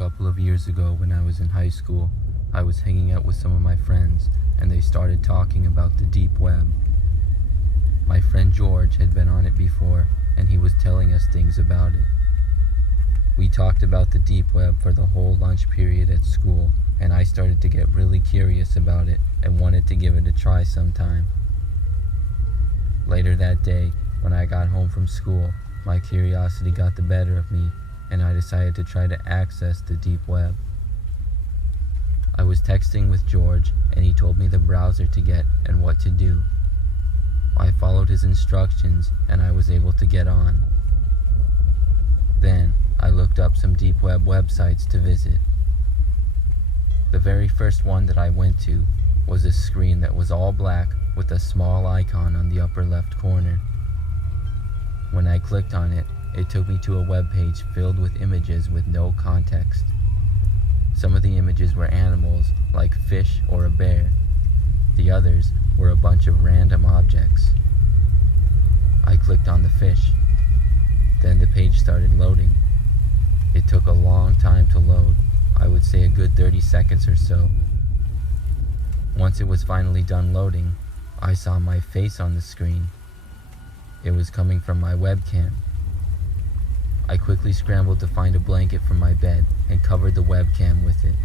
couple of years ago when I was in high school, I was hanging out with some of my friends and they started talking about the deep web. My friend George had been on it before and he was telling us things about it. We talked about the deep web for the whole lunch period at school, and I started to get really curious about it and wanted to give it a try sometime. Later that day, when I got home from school, my curiosity got the better of me and I decided to try to access the deep web. I was texting with George and he told me the browser to get and what to do. I followed his instructions and I was able to get on. Then I looked up some deep web websites to visit. The very first one that I went to was a screen that was all black with a small icon on the upper left corner. When I clicked on it, it took me to a web page filled with images with no context. Some of the images were animals, like fish or a bear. The others were a bunch of random objects. I clicked on the fish. Then the page started loading. It took a long time to load, I would say a good 30 seconds or so. Once it was finally done loading, I saw my face on the screen. It was coming from my webcam. I quickly scrambled to find a blanket from my bed and covered the webcam with it.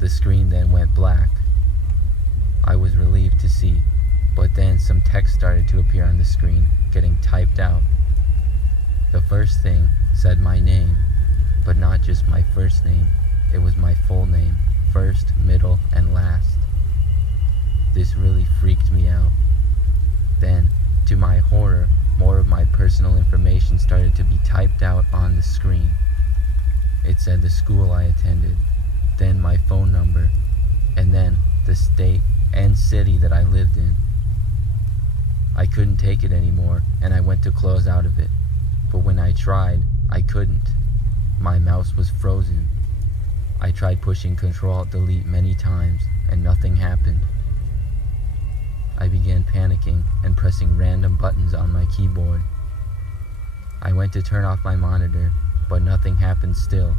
The screen then went black. I was relieved to see, but then some text started to appear on the screen, getting typed out. The first thing said my name, but not just my first name, it was my full name, first, middle, and last. This really freaked me out. Then, to my horror, more of my personal information started to be typed out on the screen. It said the school I attended, then my phone number, and then the state and city that I lived in. I couldn't take it anymore, and I went to close out of it. But when I tried, I couldn't. My mouse was frozen. I tried pushing Ctrl-Alt-Delete many times, and nothing happened. I began panicking and pressing random buttons on my keyboard. I went to turn off my monitor, but nothing happened still.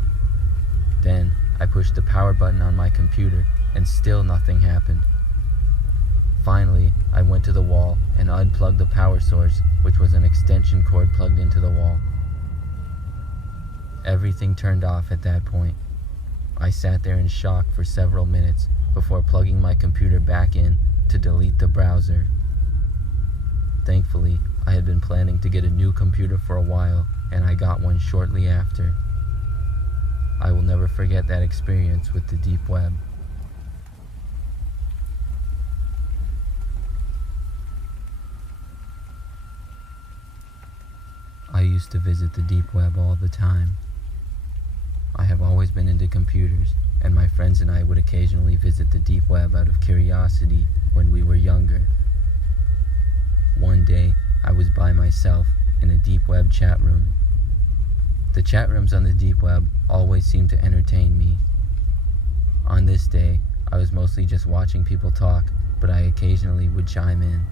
Then, I pushed the power button on my computer, and still nothing happened. Finally, I went to the wall and unplugged the power source, which was an extension cord plugged into the wall. Everything turned off at that point. I sat there in shock for several minutes before plugging my computer back in to delete the browser. Thankfully, I had been planning to get a new computer for a while, and I got one shortly after. I will never forget that experience with the deep web. I used to visit the deep web all the time. I have always been into computers, and my friends and I would occasionally visit the deep web out of curiosity when we were younger. One day, I was by myself in a deep web chat room. The chat rooms on the deep web always seemed to entertain me. On this day, I was mostly just watching people talk, but I occasionally would chime in.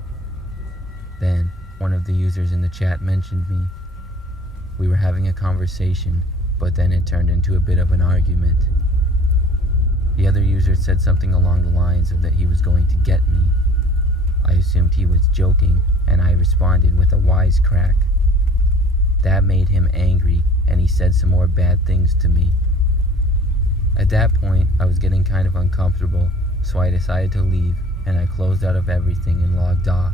Then, one of the users in the chat mentioned me. We were having a conversation, but then it turned into a bit of an argument. The other user said something along the lines of that he was going to get me. I assumed he was joking, and I responded with a wisecrack. That made him angry, and he said some more bad things to me. At that point, I was getting kind of uncomfortable, so I decided to leave, and I closed out of everything and logged off.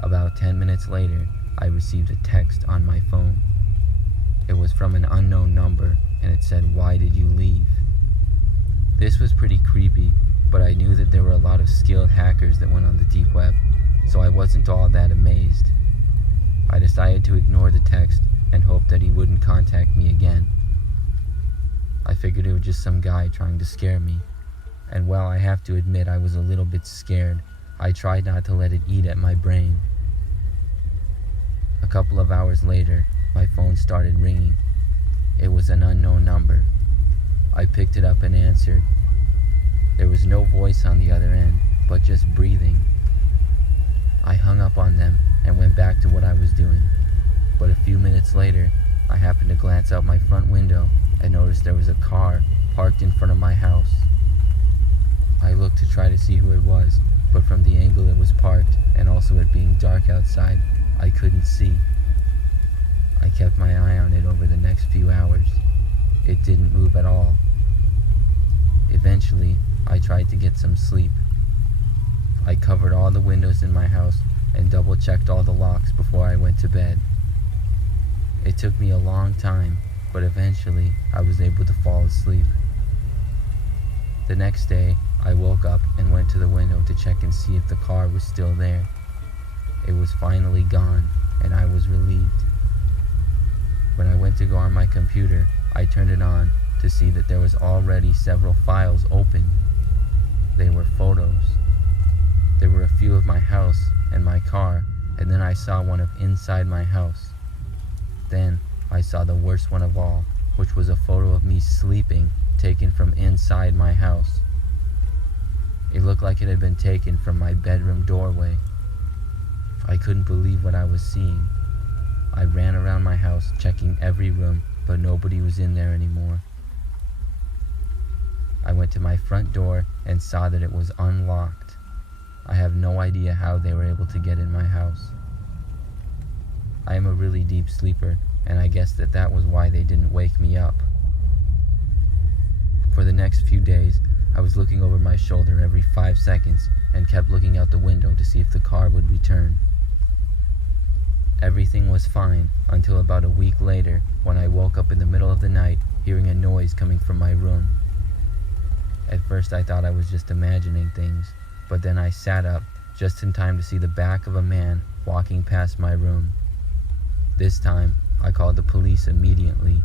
About 10 minutes later, I received a text on my phone. It was from an unknown number, and it said, "Why did you leave?" This was pretty creepy, but I knew that there were a lot of skilled hackers that went on the deep web, so I wasn't all that amazed. I decided to ignore the text and hope that he wouldn't contact me again. I figured it was just some guy trying to scare me, and while I have to admit I was a little bit scared, I tried not to let it eat at my brain. A couple of hours later, my phone started ringing. It was an unknown number. I picked it up and answered. There was no voice on the other end, but just breathing. I hung up on them and went back to what I was doing, but a few minutes later, I happened to glance out my front window and noticed there was a car parked in front of my house. I looked to try to see who it was, but from the angle it was parked, and also it being dark outside, I couldn't see. I kept my eye on it over the next few hours. It didn't move at all. Eventually, I tried to get some sleep. I covered all the windows in my house and double-checked all the locks before I went to bed. It took me a long time, but eventually I was able to fall asleep. The next day, I woke up and went to the window to check and see if the car was still there. It was finally gone, and I was relieved. When I went to go on my computer, I turned it on to see that there was already several files open. They were photos. There were a few of my house and my car, and then I saw one of inside my house. Then I saw the worst one of all, which was a photo of me sleeping taken from inside my house. It looked like it had been taken from my bedroom doorway. I couldn't believe what I was seeing. I ran around my house checking every room, but nobody was in there anymore. I went to my front door and saw that it was unlocked. I have no idea how they were able to get in my house. I am a really deep sleeper, and I guess that was why they didn't wake me up. For the next few days, I was looking over my shoulder every 5 seconds and kept looking out the window to see if the car would return. Everything was fine until about a week later, when I woke up in the middle of the night hearing a noise coming from my room. At first I thought I was just imagining things, but then I sat up just in time to see the back of a man walking past my room. This time, I called the police immediately.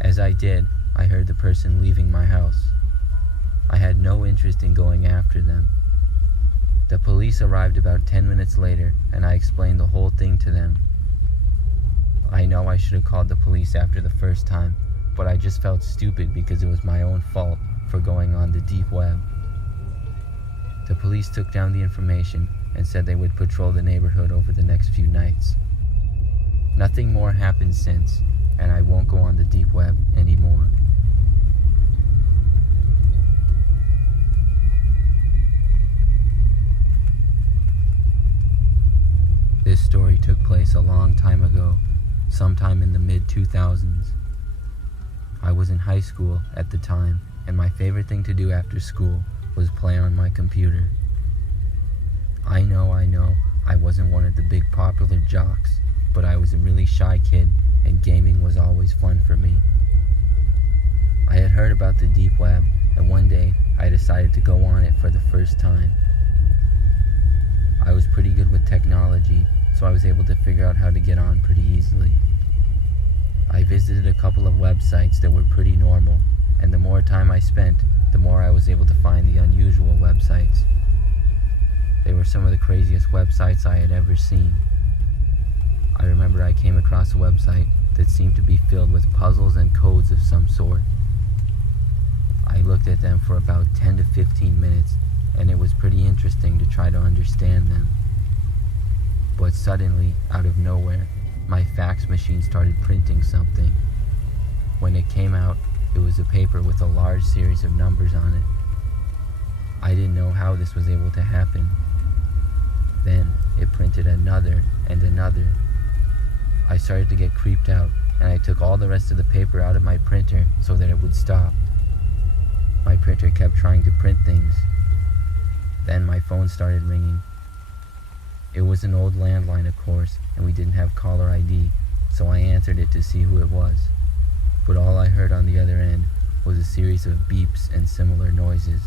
As I did, I heard the person leaving my house. I had no interest in going after them. The police arrived about 10 minutes later, and I explained the whole thing to them. I know I should have called the police after the first time, but I just felt stupid because it was my own fault for going on the deep web. The police took down the information and said they would patrol the neighborhood over the next few nights. Nothing more happened since, and I won't go on the deep web anymore. This story took place a long time ago, sometime in the mid-2000s. I was in high school at the time, and my favorite thing to do after school was play on my computer. I know, I wasn't one of the big popular jocks, but I was a really shy kid, and gaming was always fun for me. I had heard about the deep web, and one day I decided to go on it for the first time. I was pretty good with technology, so I was able to figure out how to get on pretty easily. I visited a couple of websites that were pretty normal, and the more time I spent, the more I was able to find the unusual websites. They were some of the craziest websites I had ever seen. I remember I came across a website that seemed to be filled with puzzles and codes of some sort. I looked at them for about 10 to 15 minutes, and it was pretty interesting to try to understand them. But suddenly, out of nowhere, my fax machine started printing something. When it came out, it was a paper with a large series of numbers on it. I didn't know how this was able to happen. Then it printed another and another. I started to get creeped out, and I took all the rest of the paper out of my printer so that it would stop. My printer kept trying to print things. Then my phone started ringing. It was an old landline, of course, and we didn't have caller ID, so I answered it to see who it was. But all I heard on the other end was a series of beeps and similar noises.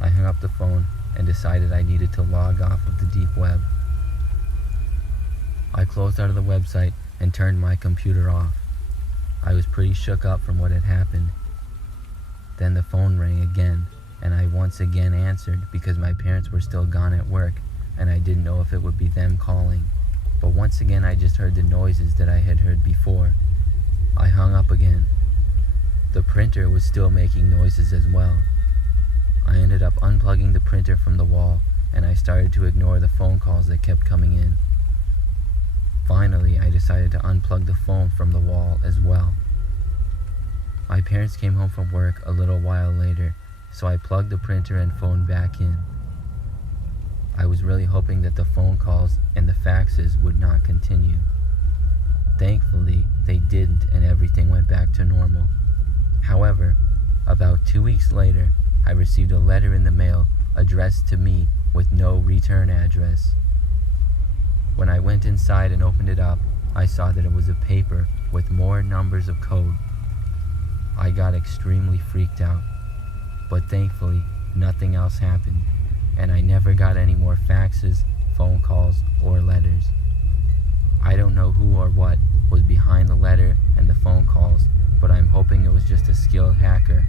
I hung up the phone and decided I needed to log off of the deep web. I closed out of the website and turned my computer off. I was pretty shook up from what had happened. Then the phone rang again, and I once again answered because my parents were still gone at work, and I didn't know if it would be them calling. But once again I just heard the noises that I had heard before. I hung up again. The printer was still making noises as well. I ended up unplugging the printer from the wall, and I started to ignore the phone calls that kept coming in. Finally, I decided to unplug the phone from the wall as well. My parents came home from work a little while later, so I plugged the printer and phone back in. I was really hoping that the phone calls and the faxes would not continue. Thankfully, they didn't and everything went back to normal. However, about 2 weeks later, I received a letter in the mail addressed to me with no return address. When I went inside and opened it up, I saw that it was a paper with more numbers of code. I got extremely freaked out, but thankfully nothing else happened, and I never got any more faxes, phone calls, or letters. I don't know who or what was behind the letter and the phone calls, but I'm hoping it was just a skilled hacker